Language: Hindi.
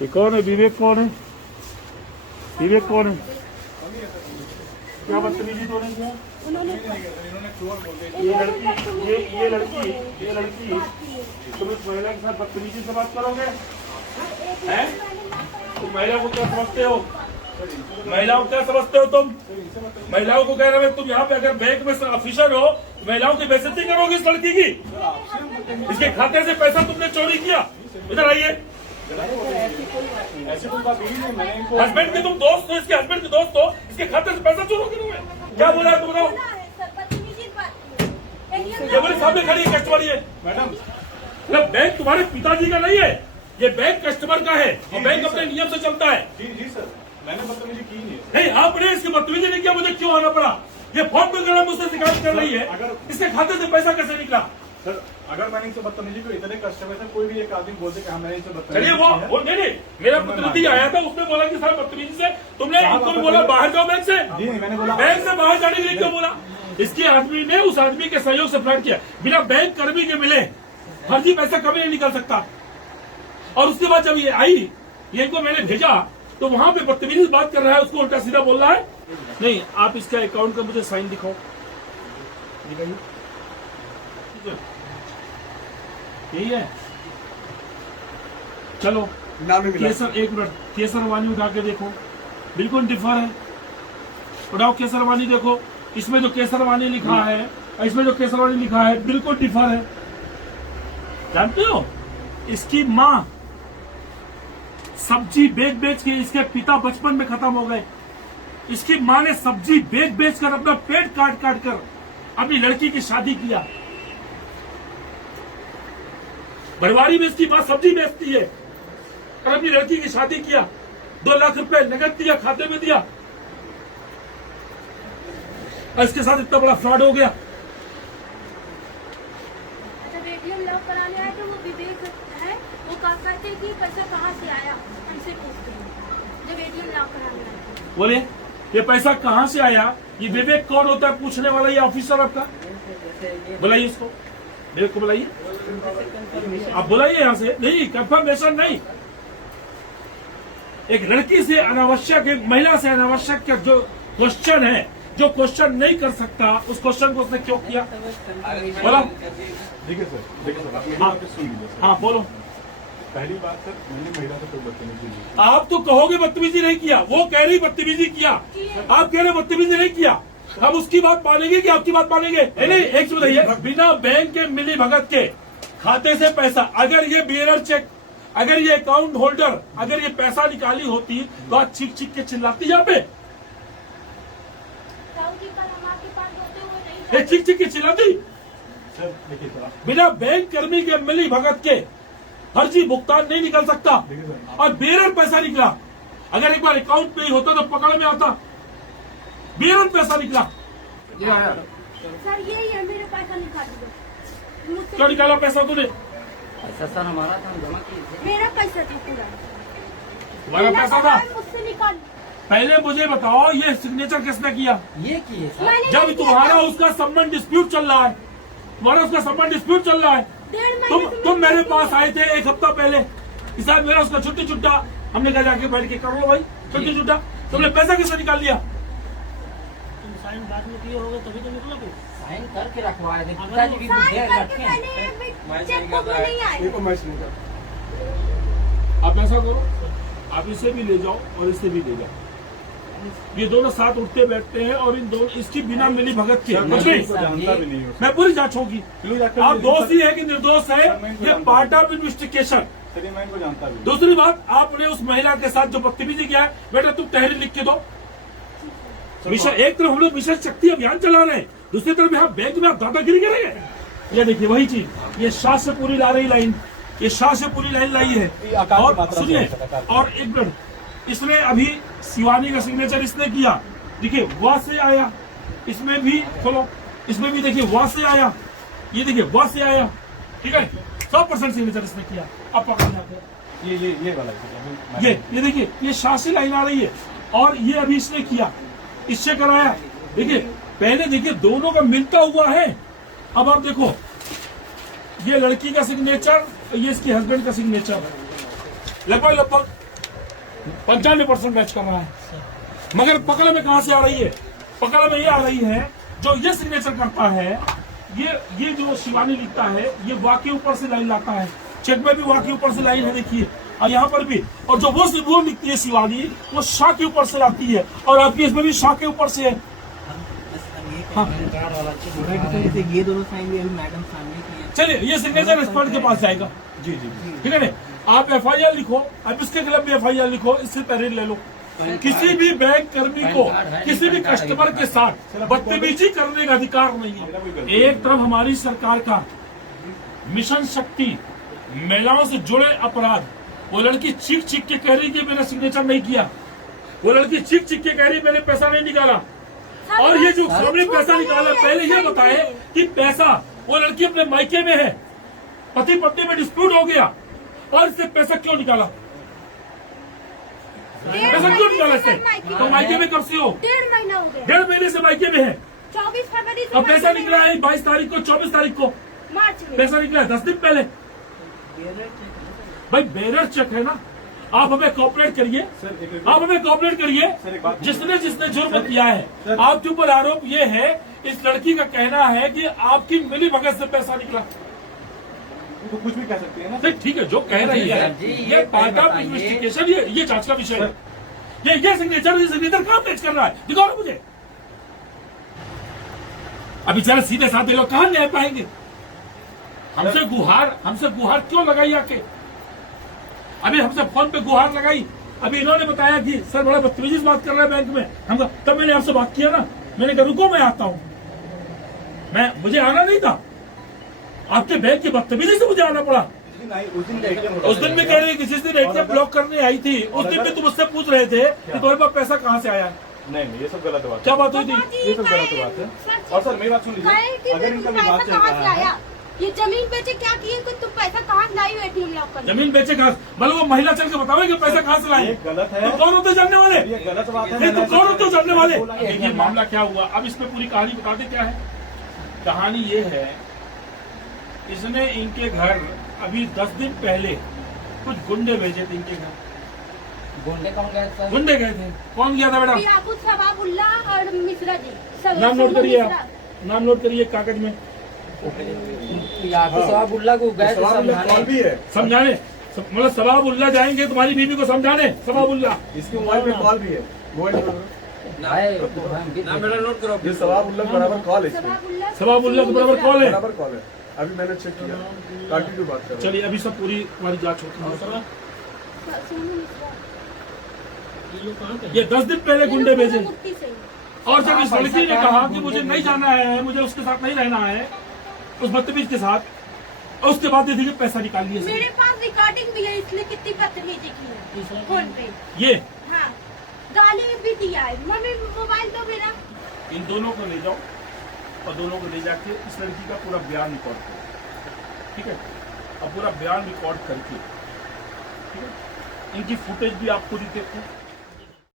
ये कौन है? विवेक कौन है? विवेक कौन है? क्या बदतमीजी तो नहीं किया? ये लड़की तुम इस महिला के साथ बदतमीजी से बात करोगे? हैं? तुम महिला को क्या समझते हो? महिलाओं को क्या समझते हो तुम? महिलाओं को कह रहे हो तुम यहाँ पे अगर बैंक में ऑफिसर हो, महिलाओं की बेइज्जती करोगे इस लड़की की? इसके खाते से पैसा तुमने चोरी किया? इधर आइए। हस्बैंड के तुम दोस्त हो, इसके हस्बैंड के दोस्त हो, इसके खाते से पैसा चोरी करोगे? क्या बोला है तुम बताओ? ये बड़ी सामने खड़ी है कस्टमर, ये मैडम मतलब बैंक तुम्हारे पिताजी का नहीं है, ये बैंक कस्टमर का है और बैंक अपने नियम से चलता है। जी सर, मैंने बदतमीजी की नहीं, आपने इसकी बदतमीजी नहीं किया, मुझे क्यों आना पड़ा? ये फोन पे कर मुझसे शिकायत कर रही है, इसके खाते से पैसा कैसे निकला? सर अगर मैंने इनसे बदतमीजी को, इतने कस्टमर से कोई भी एक आदमी बोलते कि मैंने इनसे बदतमीजी चलिए वो नहीं, मेरा प्रतिनिधि आया था, उसने बोला कि सर बदतमीजी से तुमने इनको भी बोला बाहर जाओ बैंक से। जी मैंने बोला बैंक से बाहर जाने के लिए क्यों बोला? इसके आदमी ने उस आदमी के सहयोग से फ्रॉड किया, बिना बैंक कर्मी के मिले फर्जी पैसा कभी नहीं निकल सकता। और उसके बाद जब ये आई, ये इनको मैंने भेजा तो वहां पे बदतमीजी से बात कर रहा है, उसको उल्टा सीधा बोल रहा है। नहीं, आप इसका अकाउंट का मुझे साइन दिखाओ, दिखाइए। यही है, चलो केसर, एक मिनट, केसरवानी उठा के देखो, बिल्कुल डिफर है। उठाओ केसरवानी, देखो इसमें जो केसरवानी लिखा है, इसमें जो केसरवानी लिखा है बिल्कुल डिफर है। जानते हो, इसकी माँ सब्जी बेच के, इसके पिता बचपन में खत्म हो गए, इसकी माँ ने सब्जी बेच कर अपना पेट काट कर अपनी लड़की की शादी किया। भरवाड़ी में इसकी माँ सब्जी बेचती है और अपनी लड़की की शादी किया, 2 लाख रुपए नगद दिया, खाते में दिया, और इसके साथ इतना बड़ा फ्रॉड हो गया। एटीएम लॉक कराने आए थे, वो विवेक है, वो कहते कि पैसा कहाँ से आया, हमसे पूछते हैं जब एटीएम लॉक कराने आए। बोले ये पैसा कहाँ से आया? ये विवेक कौन होता है पूछने वाला? ये ऑफिसर आपका, बुलाइए इसको, विवेक को बुलाइए, आप बुलाइए यहाँ से। नहीं, कंफर्मेशन नहीं, एक लड़की से अनावश्यक, एक महिला से अनावश्यक का जो क्वेश्चन है, जो क्वेश्चन नहीं कर सकता, उस क्वेश्चन को उसने क्यों किया? बोलो। देखिए सर आप मेरी हाँ। बात सुन लीजिए। हाँ बोलो। पहली बात सर, मैंने महिला से कोई बदतमीजी नहीं की। आप तो कहोगे बदतमीजी नहीं किया, वो कह रही बदतमीजी किया, आप कह रहे बदतमीजी नहीं किया। हम उसकी बात मानेंगे कि आपकी बात मानेंगे? नहीं, एक चीज बताइए, बिना बैंक के मिली भगत के खाते से पैसा, अगर ये बियरर चेक, अगर ये अकाउंट होल्डर, अगर ये पैसा निकाली होती तो आज चीख के चिल्लाती यहाँ पे, चीख के चिल्लाती। सर देखिए सर, बिना बैंक कर्मी के मिली भगत के फर्जी भुगतान नहीं निकल सकता, और बेरर पैसा निकला। अगर एक बार अकाउंट पे ही होता तो पकड़ में आता, बेरर पैसा निकला। ये आया सर यही है, मेरे पैसा निकाल दो। क्यों निकाला पैसा तूने? ऐसा सर हमारा था, हम जमा किए थे। मेरा पैसा था पूरा, तुम्हारा पैसा था? मुझसे निकाल। पहले मुझे बताओ, ये सिग्नेचर किसने किया? ये किए सर। मैंने जब नहीं किया तुम्हारा था। उसका संबंध डिस्प्यूट चल रहा है, तुम्हारा उसका संबंध डिस्प्यूट चल रहा है, 1.5 महीने से तुम मेरे मैं पास आए थे 1 हफ्ता पहले, इस साथ मेरा उसका छुट्टी छुट्टा, हमने कहा जाके बैठ के कर लो भाई छुट्टी छुट्टा, तुमने पैसा किससे निकाल लिया? तुम साइन बाद में किए होगे तभी तो निकला तू। साइन करके रखवाए थे, पिताजी भी साइन देर करके बैठे हैं। पहले चेक बुक नहीं आई। देखो मैं सुन कर आप ऐसा करो, आप इसे भी ले जाओ और इसे भी ले जाओ, ये दोनों साथ उठते बैठते हैं और इन दोनों, इसकी बिना मिली भगत के कुछ नहीं। जानता भी नहीं हूँ मैं पूरी जांच होगी, आप दोषी है कि निर्दोष है, ये पार्ट ऑफ इन्वेस्टिगेशन। सर मैं इनको जानता भी। दूसरी बात, आपने उस महिला के साथ जो बदतमीजी किया है, बेटा तुम तहरीर लिख के दो। मिशन, एक तरफ हम लोग मिशन शक्ति अभियान चला रहे हैं, दूसरी तरफ यहाँ बैंक में आप दादागिरी करेंगे। ये देखिए वही चीज, ये शाह से पूरी ला रही लाइन, ये शाह से पूरी लाइन लाई है। और सुनिए, और एक मिनट, इसने अभी शिवानी का सिग्नेचर इसने किया, देखिए वहां से आया, इसमें भी खोलो, इसमें भी देखिए वहां से आया, ये देखिए वहां से आया, ठीक है, 100% सिग्नेचर इसने किया। अब पकड़ जाते हैं, ये वाला ये देखिए, ये शाह से लाइन आ रही है, और ये अभी इसने किया, इससे कराया। देखिए पहले देखिए दोनों का मिलता हुआ है। अब आप देखो, ये लड़की का सिग्नेचर, ये इसके हस्बैंड का सिग्नेचर, लगभग 95% मैच कर रहा है, मगर पकड़ में कहां से आ रही है? पकड़ में ये आ रही है जो ये सिग्नेचर करता है, ये जो शिवानी लिखता है, ये वाक के ऊपर से लाइन लाता है, चेक में भी वाक के ऊपर से लाइन है, देखिए, और यहाँ पर भी, और जो वो लिखती है शिवानी, वो शाह के ऊपर से लाती है, और आपकी इसमें भी शाह के ऊपर से है। हाँ। ये दोनों साइन भी अभी मैडम सामने की है। चलिए, ये सिग्नेचर एक्सपर्ट के पास जाएगा। जी जी, ठीक है ना। आप FIR लिखो, अब इसके खिलाफ भी FIR लिखो, इससे तहरीर ले लो। किसी भी बैंक कर्मी को किसी भी कस्टमर के साथ बदतमीजी करने का अधिकार नहीं है। एक तरफ हमारी सरकार का मिशन शक्ति, महिलाओं से जुड़े अपराध, वो लड़की चीख चीख के कह रही कि मैंने सिग्नेचर नहीं किया, वो लड़की चीख चीख के कह रही मैंने पैसा नहीं निकाला, और ये जो हमने पैसा निकाला, पहले ये बताए कि पैसा, वो लड़की अपने मायके में है, पति पत्नी में डिस्प्यूट हो गया, और इससे पैसा क्यों निकाला? पैसा क्यों निकाला इससे? तो मायके में कब से हो? 1.5 महीना हो गया। 1.5 महीने से मायके में है। 24 फरवरी से अब पैसा निकला है 22 तारीख को, 24 तारीख को मार्च में पैसा निकला है, 10 दिन पहले। भाई बेरर चेक है ना, आप हमें कोऑपरेट करिए, आप हमें कोऑपरेट करिए। जिसने जुर्म किया है, आपके ऊपर आरोप ये है, इस लड़की का कहना है कि आपकी मिली भगत से पैसा निकला। तो कुछ भी कह सकते हैं ना। ठीक है, जो कह रही है ये पार्ट ऑफ इन्वेस्टिगेशन, ये जांच का विषय है। ये सिग्नेचर कहाँ मैच कर रहा है, दिखाओ ना मुझे। अभी चलो सीधे साधे लोग कहाँ न्याय पाएंगे? हमसे गुहार क्यों लगाई आके? अभी हमसे फोन पे गुहार लगाई, अभी इन्होंने बताया कि सर बड़ा बदतमीजी से बात कर रहे हैं बैंक में। हम तब मैंने आपसे बात किया ना, मैंने कहा रुको मैं आता हूँ, मुझे आना नहीं था, आपके बैंक की बदतमीजी से मुझे आना पड़ा। उस दिन भी कह रही कि जिस दिन ATM ब्लॉक करने आई थी, उस दिन भी तुम उससे पूछ रहे थे कि तुम्हारे पास पैसा कहाँ से आया? नहीं, ये सब गलत बात है। क्या बात हुई थी? ये सब गलत बात है। और सर मेरी बात सुन लीजिए, अगर इनका विवाद चल रहा है, ये जमीन बेचे क्या किए, तुम पैसा कहाँ से लाई हो ATM लॉक करने? जमीन बेचे कहाँ? भले वो महिला चल के बतावे कि पैसा कहाँ से लाए। ये गलत है। तो कौन होते जानने वाले? ये गलत बात है। नहीं तो कौन होते जानने वाले? देखिए मामला क्या हुआ, अब इसमें पूरी कहानी बता दे क्या है। कहानी ये है, इसने इनके घर अभी 10 दिन पहले कुछ गुंडे भेजे थे इनके घर। गुंडे कौन गए सर? गुंडे गए थे। कौन गया था बेटा? याकूब सबाबुल्ला और मिश्रा जी। नाम नोट करिए, आप नाम नोट करिए कागज में। याकूब सबाबुल्ला को गए थे समझाने, मतलब सबाबुल्ला जाएंगे तुम्हारी बीवी को समझाने। सबाबुल्ला इसके मोबाइल पे कॉल भी है, नोट करो। ये सबाबुल्ला बराबर कॉल है, सबाबुल्ला को बराबर कॉल है। बराबर कॉल है। अभी मैंने चेक किया, कंटिन्यू बात कर। चलिए अभी सब पूरी हमारी जांच होती है। ये 10 दिन पहले गुंडे भेजे, और जब इस लड़की ने कहा कि मुझे नहीं जाना है, मुझे उसके साथ नहीं रहना है, उस बदतमीज के साथ, और उसके बाद देखिए पैसा निकाल लिया। मेरे पास रिकॉर्डिंग भी है, इसलिए कितनी बदतमीजी की है फोन पे। ये हाँ, गाली भी दिया है। मम्मी मोबाइल दो मेरा। इन दोनों को ले जाओ, और दोनों को ले जाके इस लड़की का पूरा बयान रिकॉर्ड करो, ठीक है? अब पूरा बयान रिकॉर्ड करके, ठीक है, इनकी फुटेज भी आप खुद ही देखो।